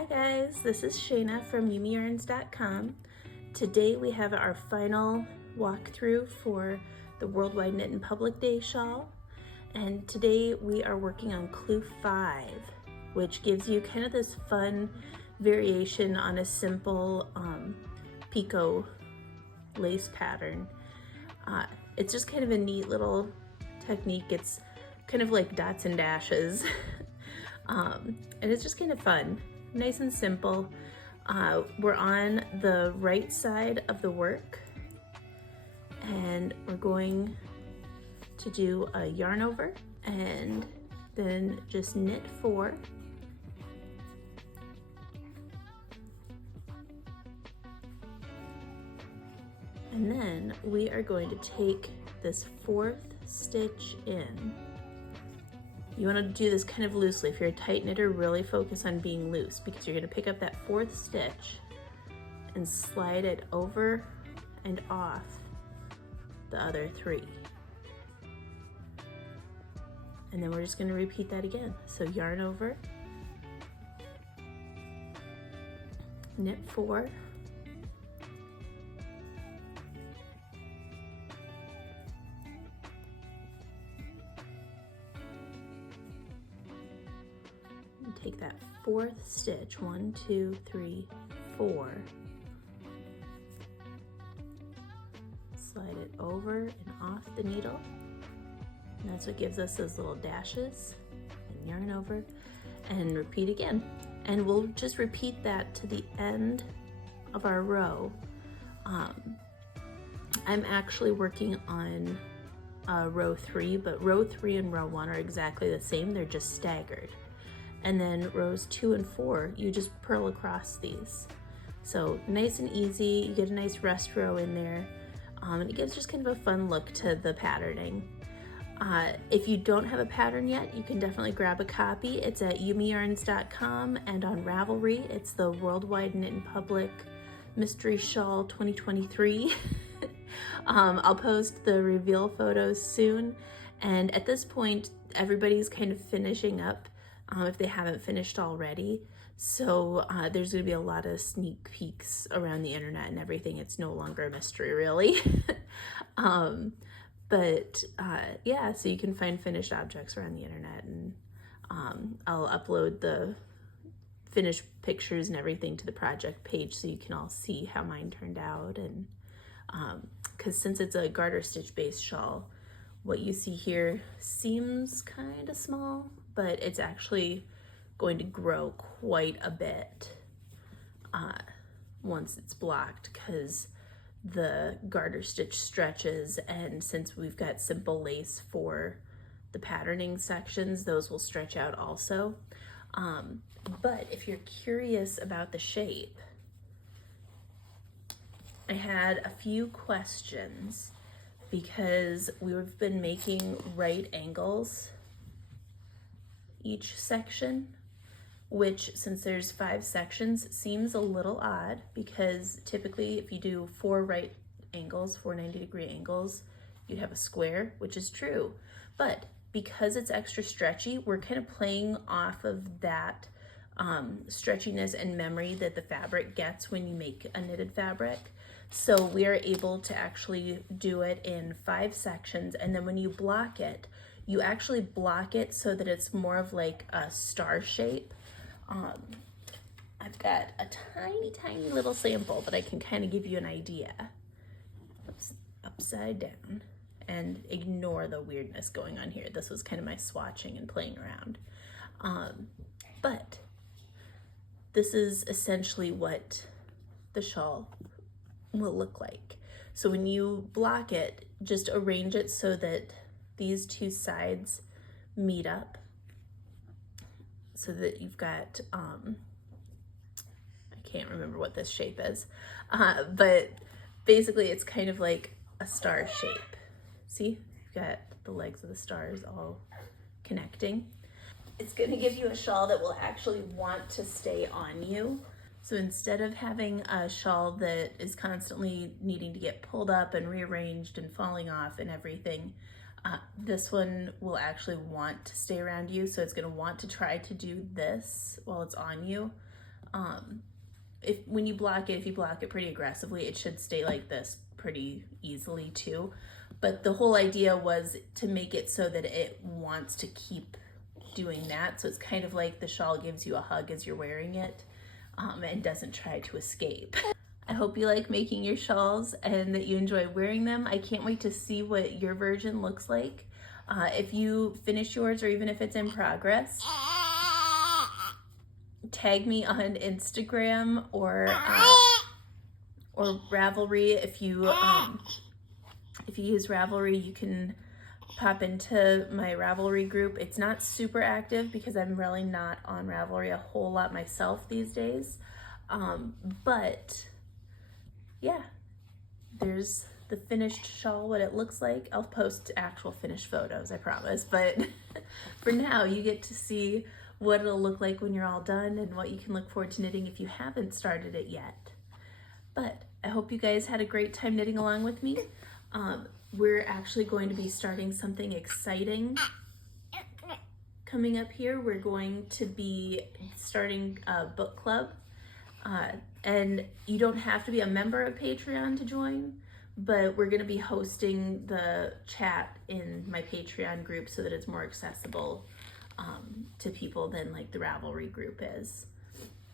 Hi guys, this is Shayna from YumiYarns.com. Today we have our final walkthrough for the Worldwide Knit in Public Day shawl. And today we are working on Clue 5, which gives you kind of this fun variation on a simple picot lace pattern. It's just kind of a neat little technique. It's kind of like dots and dashes. And it's just kind of fun, nice and simple. We're on the right side of the work and we're going to do a yarn over and then just knit 4. And then we are going to take this 4th stitch in. You want to do this kind of loosely. If you're a tight knitter, really focus on being loose because you're going to pick up that 4th stitch and slide it over and off the other 3. And then we're just going to repeat that again. So yarn over, knit 4, take that 4th stitch, 1, 2, 3, 4, slide it over and off the needle, and that's what gives us those little dashes, and yarn over and repeat again. And we'll just repeat that to the end of our row. I'm actually working on row 3, but row 3 and row 1 are exactly the same, they're just staggered. And then rows 2 and 4, you just purl across these. So nice and easy, you get a nice rest row in there, and it gives just kind of a fun look to the patterning. If you don't have a pattern yet, you can definitely grab a copy. It's at YumiYarns.com and on Ravelry. It's the Worldwide Knit in Public Mystery Shawl 2023. I'll post the reveal photos soon. And at this point, everybody's kind of finishing up if they haven't finished already. So there's gonna be a lot of sneak peeks around the internet and everything. It's no longer a mystery, really. Yeah, so you can find finished objects around the internet, and I'll upload the finished pictures and everything to the project page so you can all see how mine turned out. And because since it's a garter stitch based shawl, what you see here seems kind of small, but it's actually going to grow quite a bit once it's blocked, because the garter stitch stretches, and since we've got simple lace for the patterning sections, those will stretch out also. But if you're curious about the shape, I had a few questions because we've been making right angles each section, which, since there's 5 sections, seems a little odd, because typically if you do 4 right angles, 4 90-degree angles, you'd have a square, which is true. But because it's extra stretchy, we're kind of playing off of that stretchiness and memory that the fabric gets when you make a knitted fabric. So we are able to actually do it in 5 sections, and then when you block it, you actually block it so that it's more of like a star shape. I've got a tiny little sample, but I can kind of give you an idea. Oops, upside down, and ignore the weirdness going on here. This was kind of my swatching and playing around. But this is essentially what the shawl will look like. So when you block it, just arrange it so that these 2 sides meet up, so that you've got, I can't remember what this shape is, but basically it's kind of like a star shape. See, you've got the legs of the stars all connecting. It's gonna give you a shawl that will actually want to stay on you. So instead of having a shawl that is constantly needing to get pulled up and rearranged and falling off and everything, this one will actually want to stay around you. So it's gonna want to try to do this while it's on you. When you block it, if you block it pretty aggressively, it should stay like this pretty easily too. But the whole idea was to make it so that it wants to keep doing that. So it's kind of like the shawl gives you a hug as you're wearing it, and doesn't try to escape. I hope you like making your shawls and that you enjoy wearing them. I can't wait to see what your version looks like. If you finish yours, or even if it's in progress, tag me on Instagram or Ravelry. If you use Ravelry, you can pop into my Ravelry group. It's not super active because I'm really not on Ravelry a whole lot myself these days. But yeah, there's the finished shawl, what it looks like. I'll post actual finished photos, I promise. But for now, you get to see what it'll look like when you're all done and what you can look forward to knitting if you haven't started it yet. But I hope you guys had a great time knitting along with me. We're actually going to be starting something exciting coming up here. We're going to be starting a book club. And you don't have to be a member of Patreon to join, but we're going to be hosting the chat in my Patreon group so that it's more accessible to people than like the Ravelry group is.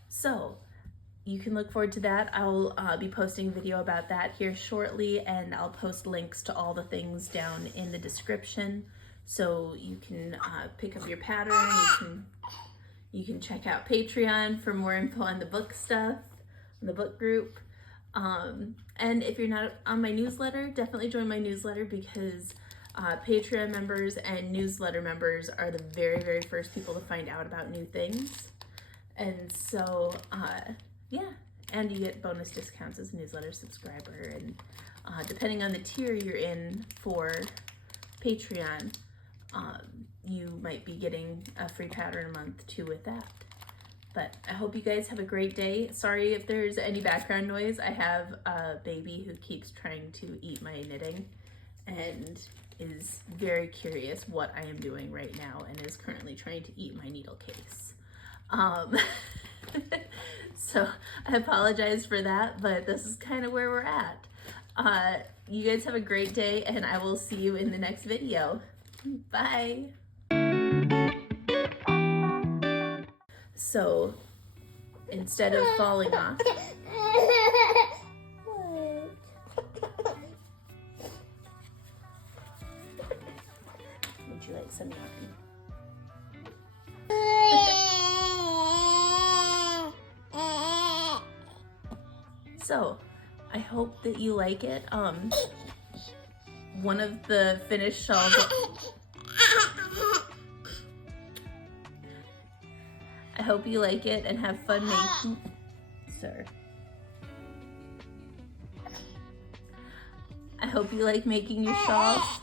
So you can look forward to that. I'll be posting a video about that here shortly, and I'll post links to all the things down in the description so you can pick up your pattern. You can check out Patreon for more info on the book stuff, the book group. And if you're not on my newsletter, definitely join my newsletter, because Patreon members and newsletter members are the very, very first people to find out about new things. And so, yeah, and you get bonus discounts as a newsletter subscriber. And depending on the tier you're in for Patreon, you might be getting a free pattern a month too with that. But I hope you guys have a great day. Sorry if there's any background noise. I have a baby who keeps trying to eat my knitting and is very curious what I am doing right now and is currently trying to eat my needle case. So I apologize for that, but this is kind of where we're at. You guys have a great day, and I will see you in the next video. Bye. So instead of falling off, would you like some yuppie? So I hope that you like it. One of the finished shawls. I hope you like it and have fun making, sir. I hope you like making your shawls.